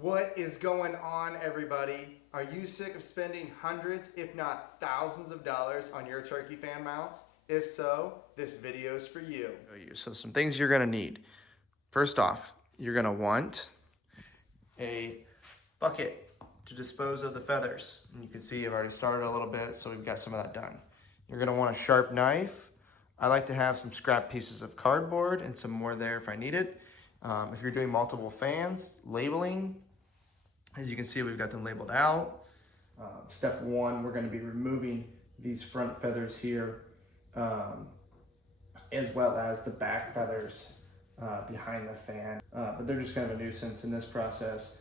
What is going on, everybody? Are you sick of spending hundreds, if not thousands of dollars on your turkey fan mounts? If so, this video is for you. So some things you're gonna need. First off, you're gonna want a bucket to dispose of the feathers. And you can see I've already started a little bit, so we've got some of that done. You're gonna want a sharp knife. I like to have some scrap pieces of cardboard and some more there if I need it. If you're doing multiple fans, labeling, as you can see, we've got them labeled out. Step one, we're going to be removing these front feathers here, as well as the back feathers behind the fan. But they're just kind of a nuisance in this process.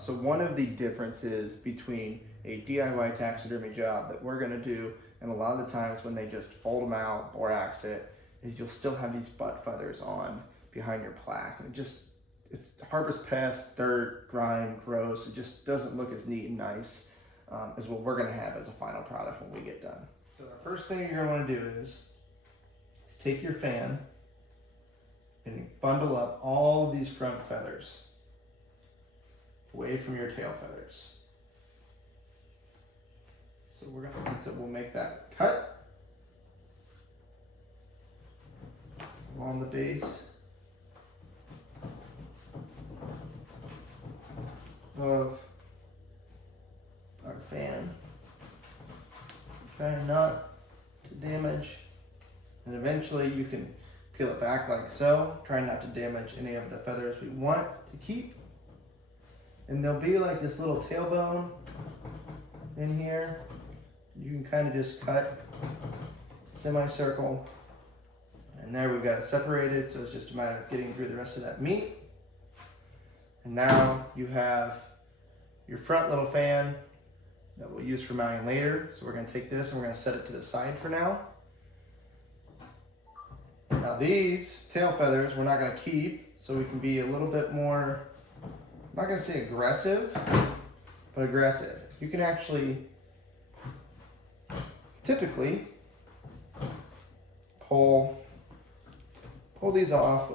So one of the differences between a DIY taxidermy job that we're going to do, and a lot of the times when they just fold them out, borax it, is you'll still have these butt feathers on behind your plaque. And it's harbors pests, dirt, grime, gross. It just doesn't look as neat and nice as what we're gonna have as a final product when we get done. So the first thing you're gonna wanna do is take your fan and bundle up all of these front feathers away from your tail feathers. So we'll make that cut along the base of our fan. Try not to damage, and eventually you can peel it back like so. Try not to damage any of the feathers we want to keep. And there'll be like this little tailbone in here. You can kind of just cut semicircle, and there we've got it separated, so it's just a matter of getting through the rest of that meat. And now you have your front little fan that we'll use for mounting later. So we're going to take this and we're going to set it to the side for now. Now these tail feathers we're not going to keep, so we can be a little bit more, I'm not going to say aggressive, but aggressive. You can actually typically pull these off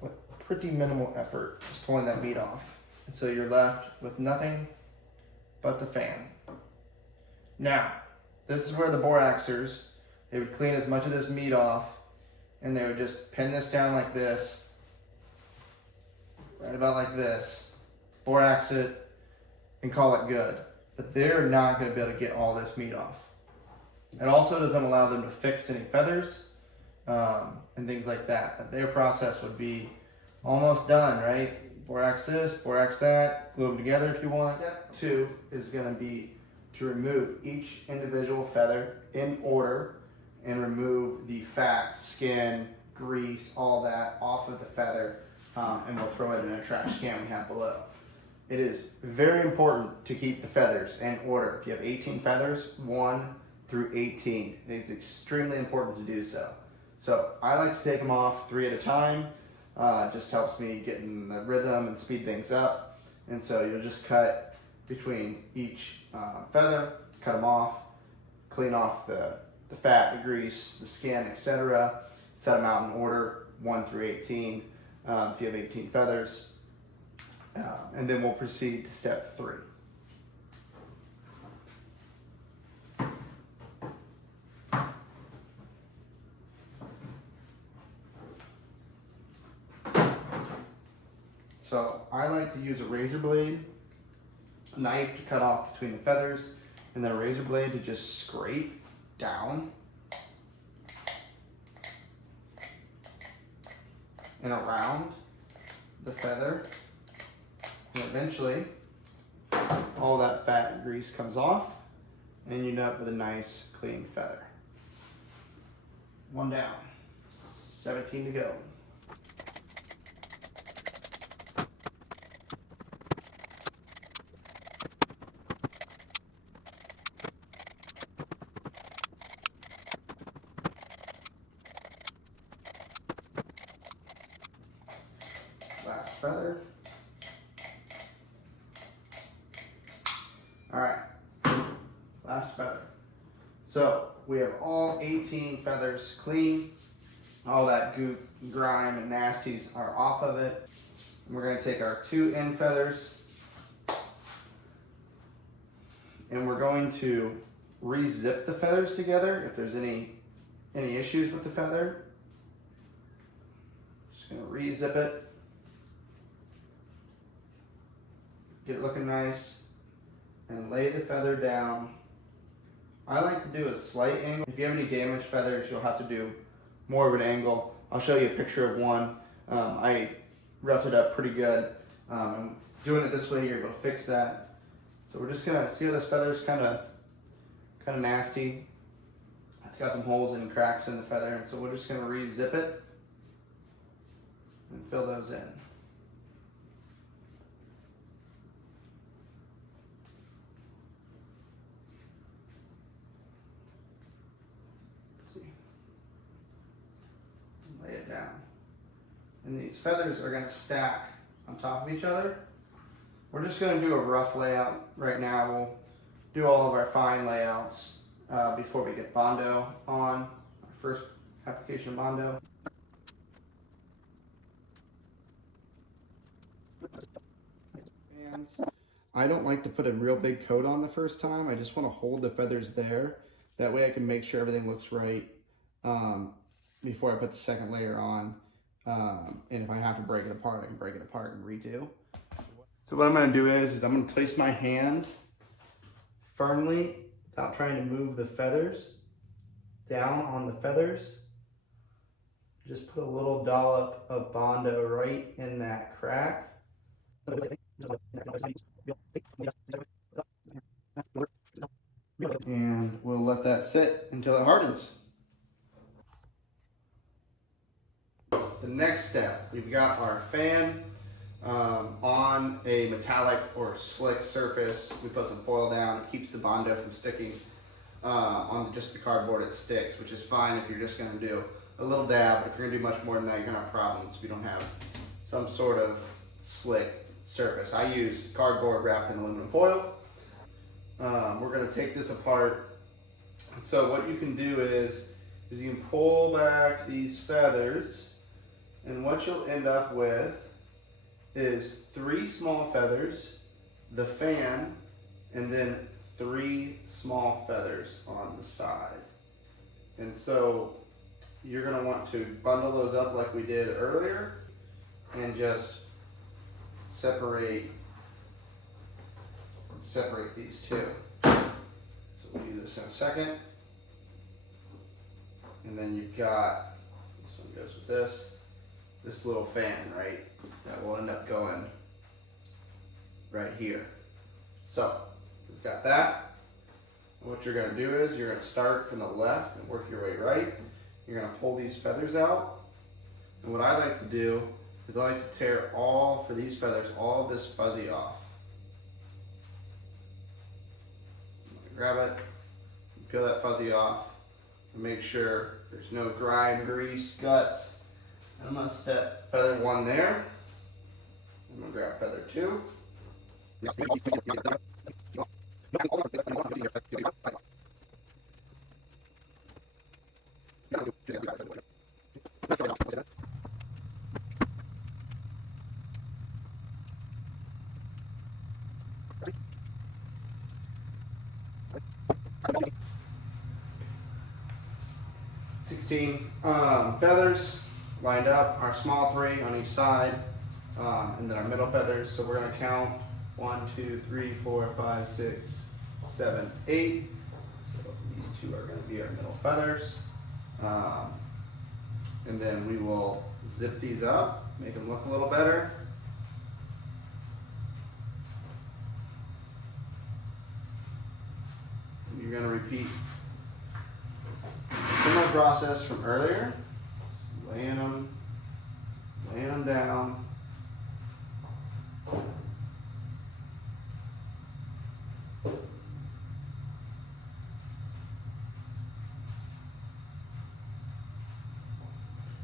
with pretty minimal effort, just pulling that meat off. And so you're left with nothing but the fan. Now, this is where the boraxers, they would clean as much of this meat off, and they would just pin this down like this, right about like this, borax it, and call it good. But they're not going to be able to get all this meat off. It also doesn't allow them to fix any feathers and things like that. But their process would be almost done, right? Borax this, borax that, glue them together if you want. Step two is going to be to remove each individual feather in order and remove the fat, skin, grease, all that off of the feather, and we'll throw it in a trash can we have below. It is very important to keep the feathers in order. If you have 18 feathers, 1 through 18, it is extremely important to do so. So I like to take them off 3 at a time. Just helps me get in the rhythm and speed things up. And so you'll just cut between each feather, cut them off, clean off the fat, the grease, the skin, etc. Set them out in order, 1 through 18, if you have 18 feathers. And then we'll proceed to step 3. So I like to use a razor blade, a knife to cut off between the feathers, and then a razor blade to just scrape down and around the feather. And eventually all that fat and grease comes off, and you end up with a nice clean feather. 1 down, 17 to go. Last feather. All right, last feather. So we have all 18 feathers clean. All that goop, grime, and nasties are off of it. And we're going to take our 2 end feathers and we're going to re-zip the feathers together if there's any issues with the feather. Just gonna re-zip it, get it looking nice, and lay the feather down. I like to do a slight angle. If you have any damaged feathers, you'll have to do more of an angle. I'll show you a picture of one. I roughed it up pretty good. And doing it this way, you're able to fix that. So we're just gonna see how this feather's kind of nasty. It's got some holes and cracks in the feather, and so we're just gonna re-zip it and fill those in. Let's see. Lay it down. And these feathers are gonna stack on top of each other. We're just gonna do a rough layout right now. We'll do all of our fine layouts before we get Bondo on, our first application of Bondo. I don't like to put a real big coat on the first time. I just want to hold the feathers there. That way I can make sure everything looks right before I put the second layer on. And if I have to break it apart, I can break it apart and redo. So what I'm going to do is I'm going to place my hand firmly, without trying to move the feathers, down on the feathers. Just put a little dollop of Bondo right in that crack. And we'll let that sit until it hardens. The next step, we've got our fan on a metallic or slick surface. We put some foil down, it keeps the Bondo from sticking. On just the cardboard it sticks, which is fine if you're just gonna do a little dab. If you're gonna do much more than that, you're gonna have problems if you don't have some sort of slick surface. I use cardboard wrapped in aluminum foil. We're gonna take this apart. So what you can do is you can pull back these feathers, and what you'll end up with is 3 small feathers, the fan, and then 3 small feathers on the side. And so you're gonna want to bundle those up like we did earlier and just separate these two. So we'll do this in a second. And then you've got, this one goes with this little fan, right? That will end up going right here. So we've got that. And what you're gonna do is you're gonna start from the left and work your way right. You're gonna pull these feathers out. And what I like to do is I like to tear for these feathers, all of this fuzzy off. I'm gonna grab it, peel that fuzzy off, and make sure there's no grime, grease, guts. And I'm gonna step feather 1 there. I'm gonna grab feather 2. 16 feathers lined up, our small 3 on each side, and then our middle feathers. So we're gonna count 1, 2, 3, 4, 5, 6, 7, 8. So these 2 are gonna be our middle feathers. And then we will zip these up, make them look a little better. And you're gonna repeat a similar process from earlier. Laying them down.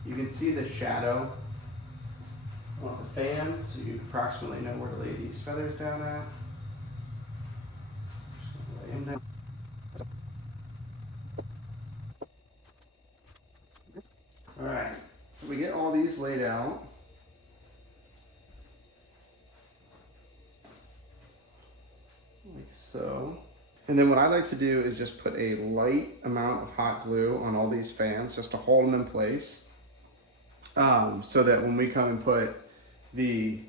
You can see the shadow on the fan, so you approximately know where to lay these feathers down at. Just lay them down. All right, so we get all these laid out. Like so. And then what I like to do is just put a light amount of hot glue on all these fans just to hold them in place. So that when we come and put the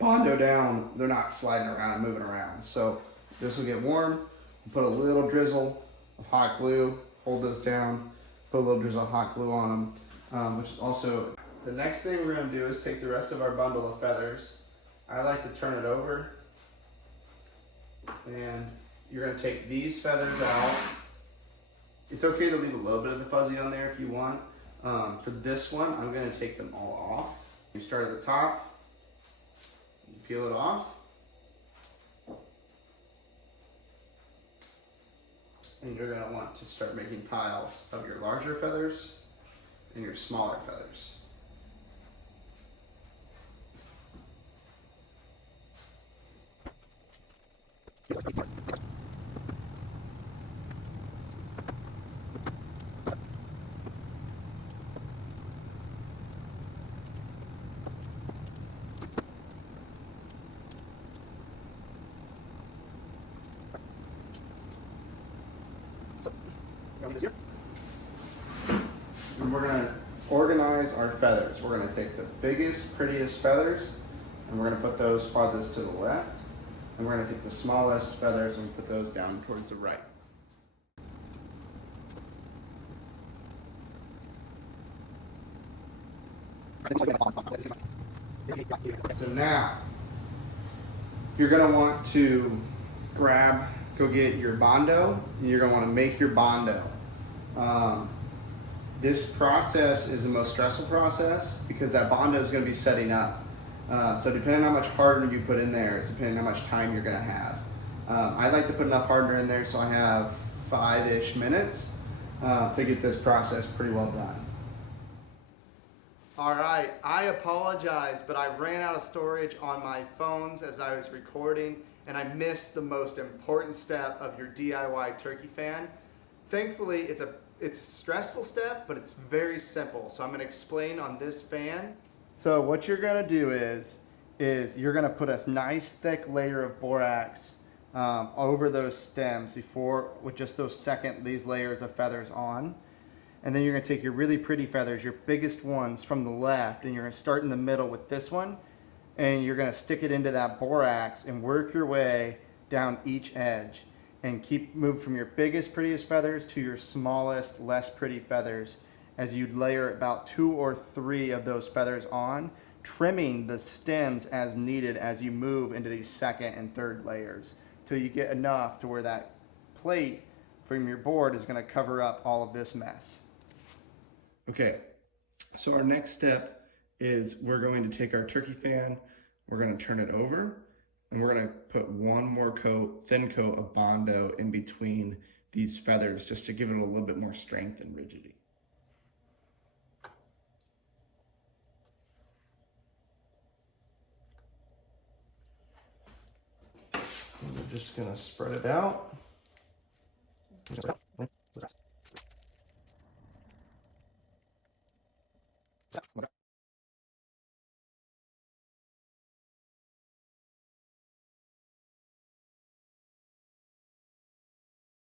Bondo down, they're not sliding around and moving around. So this will get warm, put a little drizzle of hot glue, hold those down, put a little drizzle of hot glue on them, which is also... The next thing we're gonna do is take the rest of our bundle of feathers. I like to turn it over, and you're gonna take these feathers out. It's okay to leave a little bit of the fuzzy on there if you want. For this one, I'm gonna take them all off. You start at the top, you peel it off, and you're gonna want to start making piles of your larger feathers and your smaller feathers. And we're going to organize our feathers. We're going to take the biggest, prettiest feathers, and we're going to put those farthest to the left. And we're going to take the smallest feathers and put those down towards the right. So now, you're going to want to go get your Bondo, and you're going to want to make your Bondo. This process is the most stressful process because that Bondo is going to be setting up. So depending on how much hardener you put in there, is depending on how much time you're going to have. I like to put enough hardener in there so I have 5-ish minutes to get this process pretty well done. All right, I apologize, but I ran out of storage on my phones as I was recording, and I missed the most important step of your DIY turkey fan. Thankfully, it's a stressful step, but it's very simple. So I'm going to explain on this fan. So what you're going to do is you're going to put a nice thick layer of borax over those stems before, with just these layers of feathers on. And then you're going to take your really pretty feathers, your biggest ones from the left, and you're going to start in the middle with this one, and you're going to stick it into that borax and work your way down each edge. And move from your biggest, prettiest feathers to your smallest, less pretty feathers as you layer about 2 or 3 of those feathers on, trimming the stems as needed as you move into these second and third layers till you get enough to where that plate from your board is going to cover up all of this mess. Okay, so our next step is we're going to take our turkey fan, we're going to turn it over, and we're going to put one more thin coat of Bondo in between these feathers just to give it a little bit more strength and rigidity. And we're just going to spread it out.